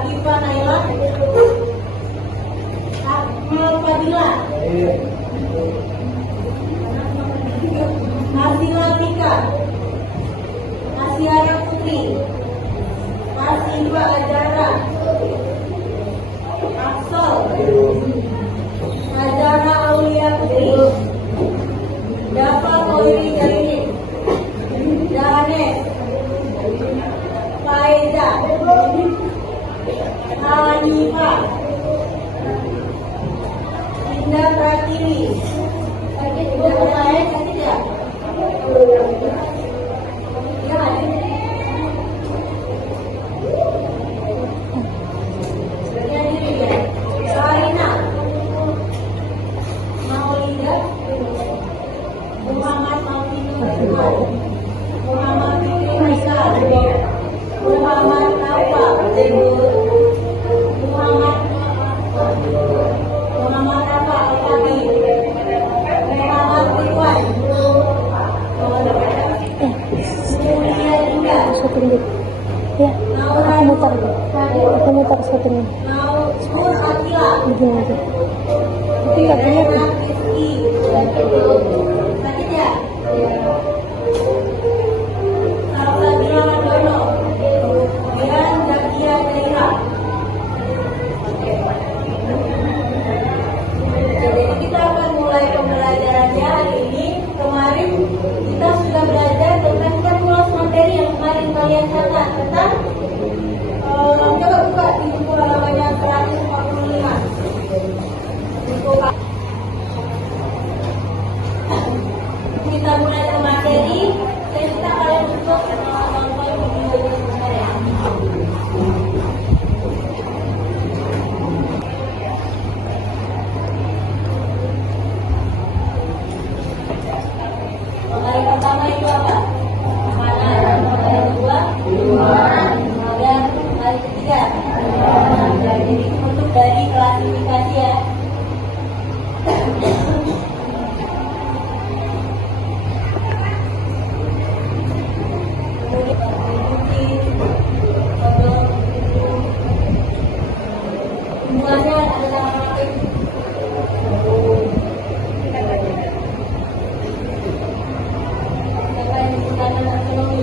Afifa Naila, Akmal Fadila, Nasila Tika, Asyara Putri, Asifa Ajara, Aksel, Ajara Aulia Putri, Dafa Koiri Jaini, Danes, Faiza, Hanifah, Indah Pratiwi, Sarina, Maulida, Muhammad Maulida, Muhammad Fikri Haikal, Muhammad Nawa, Muhammad Rafa Al-Kabi, Muhammad Ridwan, Mulia Dinda, Ya, Naura aku mutar satunya. Nur Akila, Begini aja. Itu nggak punya tuh. Rizki, sakit ya? Salsabila Dono, dan Zakia Zaira. Jadi kita akan mulai pembelajarannya hari ini. Kemarin kita sudah belajar tentang kita ulas materi yang kemarin kalian catat tentang coba buka di buku halamannya 145. Kita mulai ke materi. Saya minta kalian untuk nonton videonya sebentar ya. Materi pertama itu apa? Makanan. Materi kedua, dan materi ketiga. Jadi untuk dari klasifikasi ya. Hubungannya adalah matematik. Apa yang disebutkan ekonomi?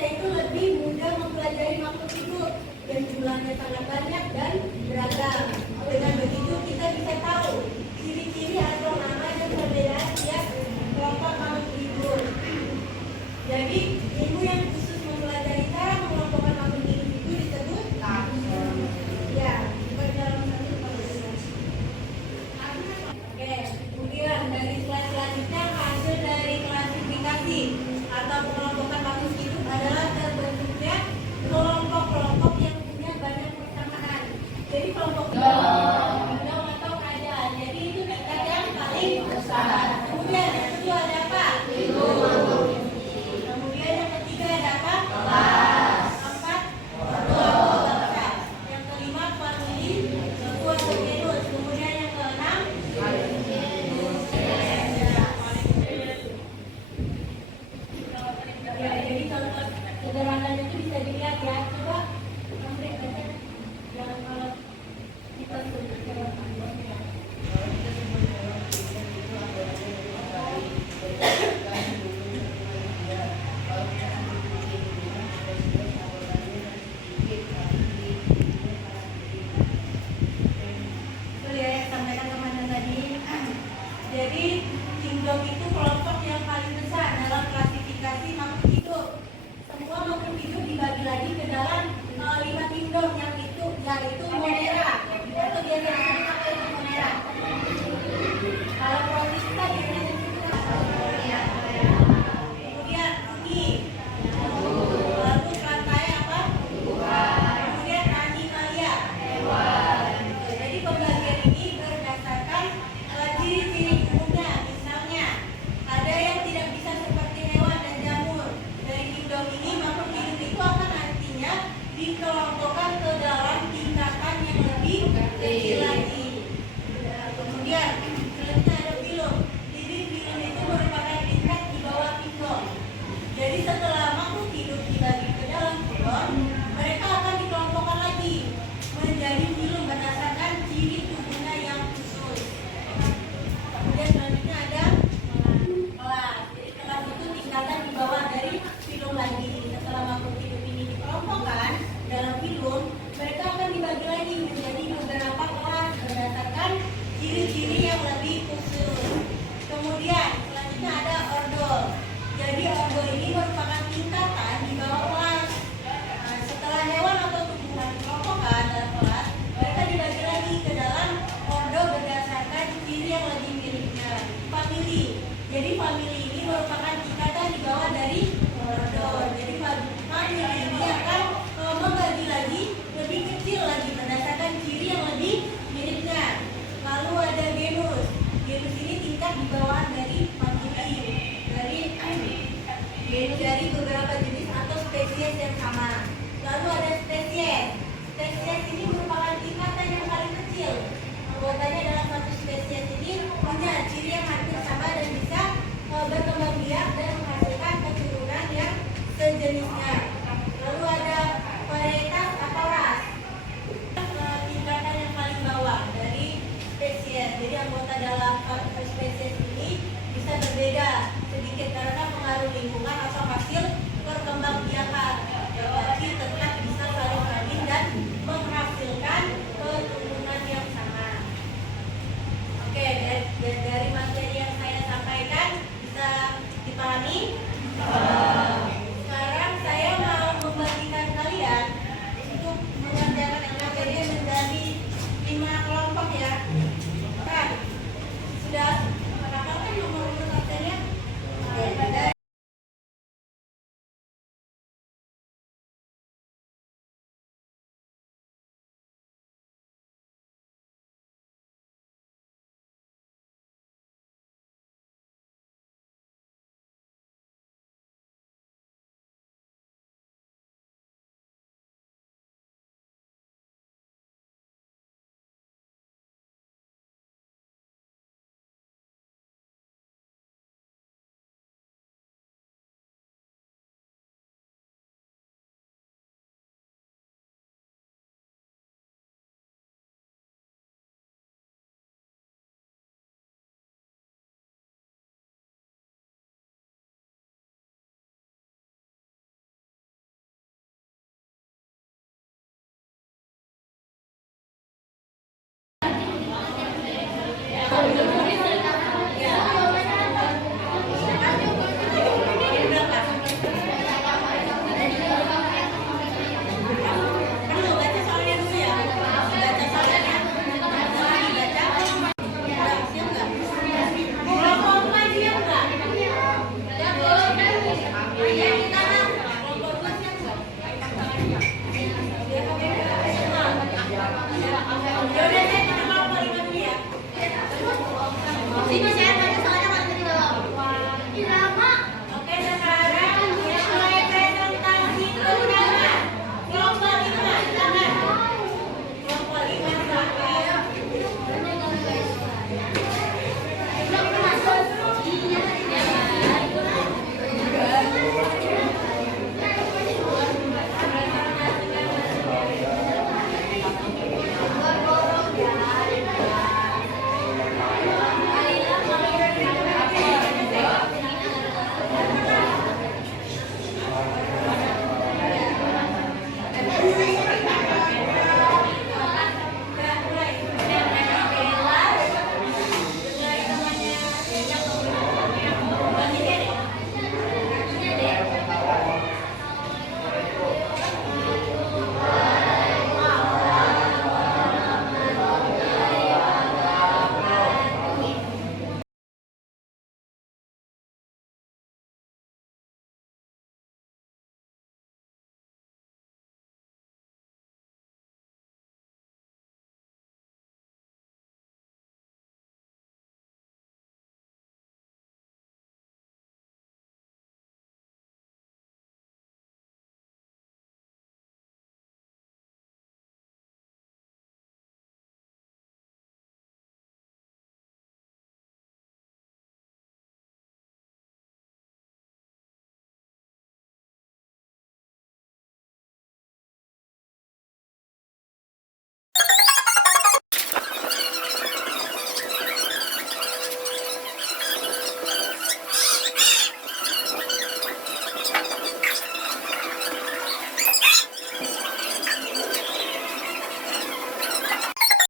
dewasa itu lebih mudah mempelajari makhluk hidup yang jumlahnya sangat banyak dan beragam. Dengan begitu kita bisa tahu ciri-ciri atau nama dan perbedaan tiap kelompok makhluk hidup. Jadi ilmu yang khusus mempelajari cara mengelompokkan makhluk hidup itu disebut takson. Ya, dalam satu komunitas. Oke, kemudian dari slide selanjutnya hasil dari klasifikasi atau pengelompokan makhluk hidup adalah terbentuknya kelompok-kelompok yang punya banyak persamaan. Jadi kelompok dong atau kerajaan. Jadi itu kata yang paling besar. Kemudian yang kedua ada apa? Kemudian yang ketiga ada apa? Keempat, bangsa. Yang kelima famili, ketua genus. Kemudian yang keenam, ya, jadi contoh sederhananya itu bisa dilihat ya. Coba Andre baca yang kalau kita sebut betul ya yang sampaikan teman tadi. Jadi kingdom itu kelompok yang paling besar dalam klasifikasi makhluk hidup. Semua makhluk hidup dibagi lagi ke dalam 5 kingdom yang